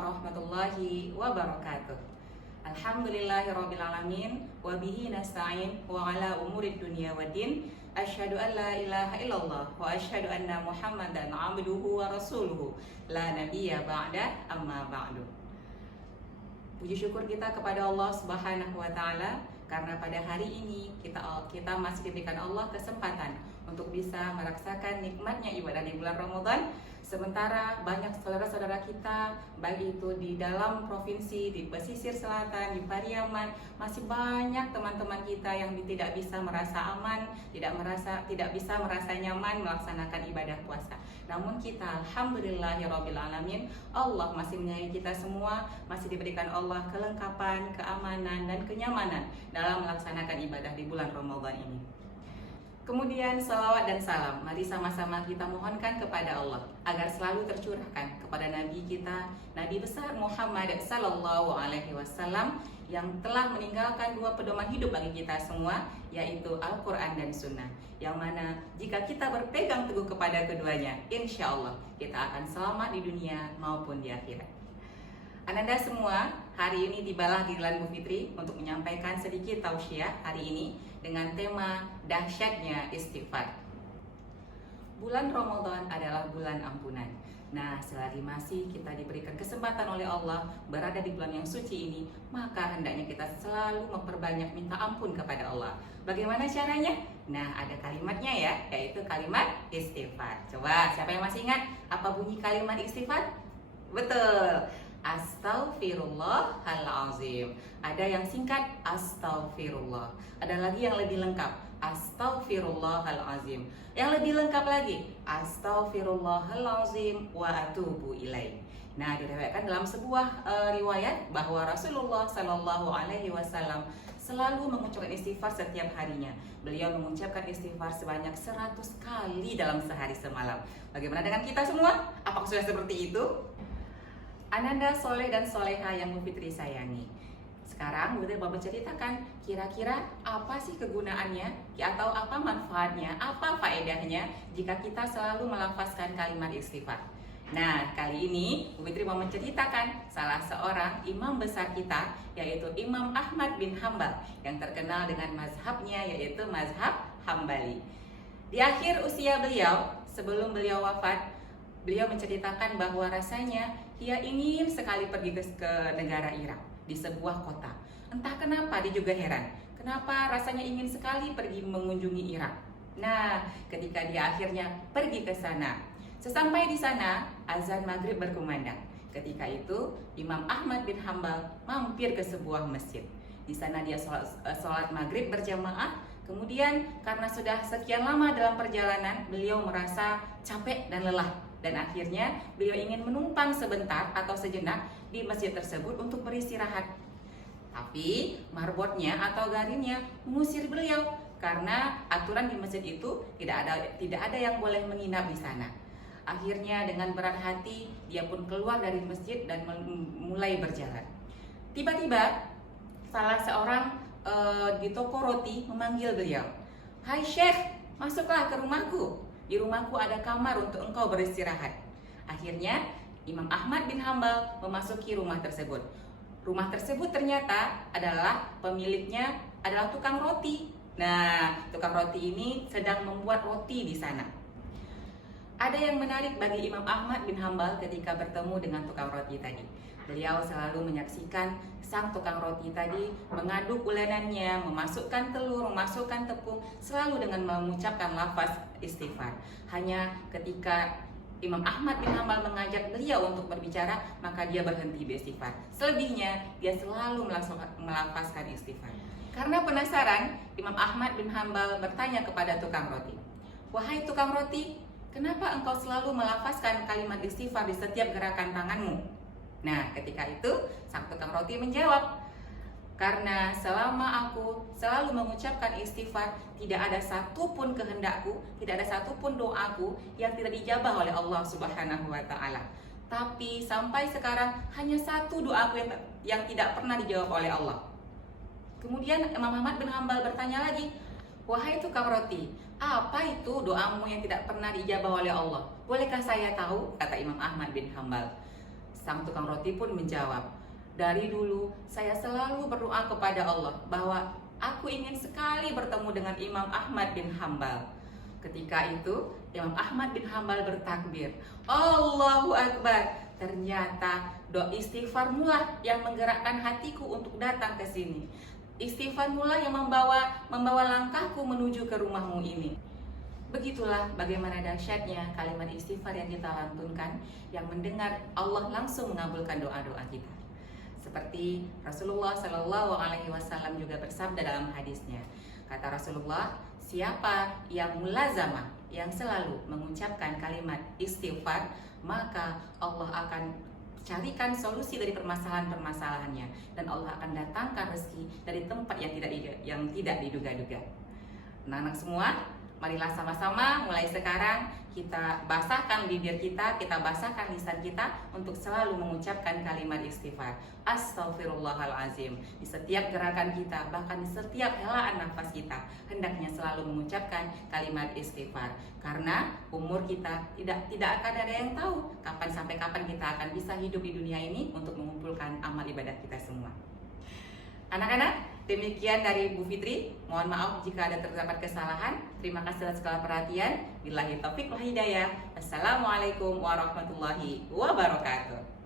warahmatullahi wabarakatuh. Alhamdulillahirrabbilalamin. Wabihi nasta'in wa ala umurid dunia waddin. Asyhadu an la ilaha illallah wa asyhadu anna muhammadan abduhu wa rasuluhu. La nabiyya ba'da amma ba'du. Puji syukur kita kepada Allah Subhanahu wa Ta'ala, karena pada hari ini kita masih diberikan Allah kesempatan untuk bisa merasakan nikmatnya ibadah di bulan Ramadan. Sementara banyak saudara-saudara kita, baik itu di dalam provinsi, di pesisir selatan, di Pariaman, masih banyak teman-teman kita yang tidak bisa merasa aman, tidak bisa merasa nyaman melaksanakan ibadah puasa. Namun kita alhamdulillahirrabbilalamin, Allah masih menyayangi kita semua, masih diberikan Allah kelengkapan, keamanan, dan kenyamanan dalam melaksanakan ibadah di bulan Ramadan ini. Kemudian salawat dan salam, mari sama-sama kita mohonkan kepada Allah agar selalu tercurahkan kepada Nabi kita, Nabi besar Muhammad sallallahu alaihi wasallam, yang telah meninggalkan dua pedoman hidup bagi kita semua, yaitu Al-Quran dan Sunnah, yang mana jika kita berpegang teguh kepada keduanya, insya Allah kita akan selamat di dunia maupun di akhirat. Ananda semua, hari ini tibalah giliran Bu Fitri untuk menyampaikan sedikit tausiah hari ini dengan tema dahsyatnya istighfar. Bulan Ramadan adalah bulan ampunan. Nah, selagi masih kita diberikan kesempatan oleh Allah berada di bulan yang suci ini, maka hendaknya kita selalu memperbanyak minta ampun kepada Allah. Bagaimana caranya? Nah, ada kalimatnya ya, yaitu kalimat istighfar. Coba, siapa yang masih ingat apa bunyi kalimat istighfar? Betul, Astaghfirullahalazim. Ada yang singkat Astaghfirullah. Ada lagi yang lebih lengkap, Astaghfirullahalazim. Yang lebih lengkap lagi, Astaghfirullahalazim wa atubu ilaih. Nah, diriwayatkan dalam sebuah riwayat bahwa Rasulullah Shallallahu Alaihi Wasallam selalu mengucapkan istighfar setiap harinya. Beliau mengucapkan istighfar sebanyak 100 kali dalam sehari semalam. Bagaimana dengan kita semua? Apakah sudah seperti itu? Ananda soleh dan soleha yang Bu Fitri sayangi. Sekarang Bu Fitri mau menceritakan kira-kira apa sih kegunaannya atau apa manfaatnya, apa faedahnya jika kita selalu melafazkan kalimat istighfar. Nah, kali ini Bu Fitri mau menceritakan salah seorang imam besar kita, yaitu Imam Ahmad bin Hambal, yang terkenal dengan mazhabnya, yaitu mazhab Hambali. Di akhir usia beliau, sebelum beliau wafat, beliau menceritakan bahwa rasanya dia ingin sekali pergi ke negara Irak, di sebuah kota. Entah kenapa dia juga heran, kenapa rasanya ingin sekali pergi mengunjungi Irak. Nah, ketika dia akhirnya pergi ke sana, sesampai di sana azan maghrib berkumandang. Ketika itu Imam Ahmad bin Hambal mampir ke sebuah masjid. Di sana dia sholat maghrib berjamaah. Kemudian karena sudah sekian lama dalam perjalanan, beliau merasa capek dan lelah. Dan akhirnya beliau ingin menumpang sebentar atau sejenak di masjid tersebut untuk beristirahat. Tapi marbotnya atau garinnya mengusir beliau, karena aturan di masjid itu tidak ada yang boleh menginap di sana. Akhirnya dengan berat hati dia pun keluar dari masjid dan mulai berjalan. Tiba-tiba salah seorang di toko roti memanggil beliau. "Hai Syekh, masuklah ke rumahku. Di rumahku ada kamar untuk engkau beristirahat." Akhirnya Imam Ahmad bin Hambal memasuki rumah tersebut. Rumah tersebut ternyata adalah pemiliknya adalah tukang roti. Nah, tukang roti ini sedang membuat roti di sana. Ada yang menarik bagi Imam Ahmad bin Hambal ketika bertemu dengan tukang roti tadi. Beliau selalu menyaksikan sang tukang roti tadi mengaduk ulenannya, memasukkan telur, memasukkan tepung, selalu dengan mengucapkan lafaz istighfar. Hanya ketika Imam Ahmad bin Hambal mengajak beliau untuk berbicara, maka dia berhenti beristighfar. Selebihnya dia selalu melafazkan istighfar. Karena penasaran, Imam Ahmad bin Hambal bertanya kepada tukang roti, "Wahai tukang roti, kenapa engkau selalu melafazkan kalimat istighfar di setiap gerakan tanganmu?" Nah, ketika itu sang tukang roti menjawab, "Karena selama aku selalu mengucapkan istighfar, tidak ada satupun kehendakku, tidak ada satupun doaku yang tidak dijabah oleh Allah Subhanahu wa Ta'ala. Tapi sampai sekarang hanya satu doaku yang tidak pernah dijawab oleh Allah." Kemudian Imam Ahmad bin Hambal bertanya lagi, "Wahai tukang roti, apa itu doamu yang tidak pernah dijabah oleh Allah? Bolehkah saya tahu?" kata Imam Ahmad bin Hambal. Sang tukang roti pun menjawab, "Dari dulu saya selalu berdoa kepada Allah bahwa aku ingin sekali bertemu dengan Imam Ahmad bin Hambal." Ketika itu Imam Ahmad bin Hambal bertakbir, "Allahu Akbar." Ternyata doa istighfar mula yang menggerakkan hatiku untuk datang ke sini. Istighfar mula yang membawa langkahku menuju ke rumahmu ini. Begitulah bagaimana dahsyatnya kalimat istighfar yang kita lantunkan, yang mendengar Allah langsung mengabulkan doa-doa kita. Seperti Rasulullah Shallallahu Alaihi Wasallam juga bersabda dalam hadisnya, kata Rasulullah, siapa yang mulazamah, yang selalu mengucapkan kalimat istighfar, maka Allah akan carikan solusi dari permasalahan-permasalahannya, dan Allah akan datangkan rezeki dari tempat yang tidak diduga-duga. Anak-anak semua, marilah sama-sama mulai sekarang kita basahkan bibir kita basahkan lisan kita untuk selalu mengucapkan kalimat istighfar. Astaghfirullahalazim. Di setiap gerakan kita, bahkan di setiap helaan nafas kita, hendaknya selalu mengucapkan kalimat istighfar. Karena umur kita tidak akan ada yang tahu sampai kapan kita akan bisa hidup di dunia ini untuk mengumpulkan amal ibadah kita semua. Anak-anak, demikian dari Bu Fitri. Mohon maaf jika ada terdapat kesalahan. Terima kasih atas segala perhatian. Billahi taufiq wal hidayah. Assalamualaikum warahmatullahi wabarakatuh.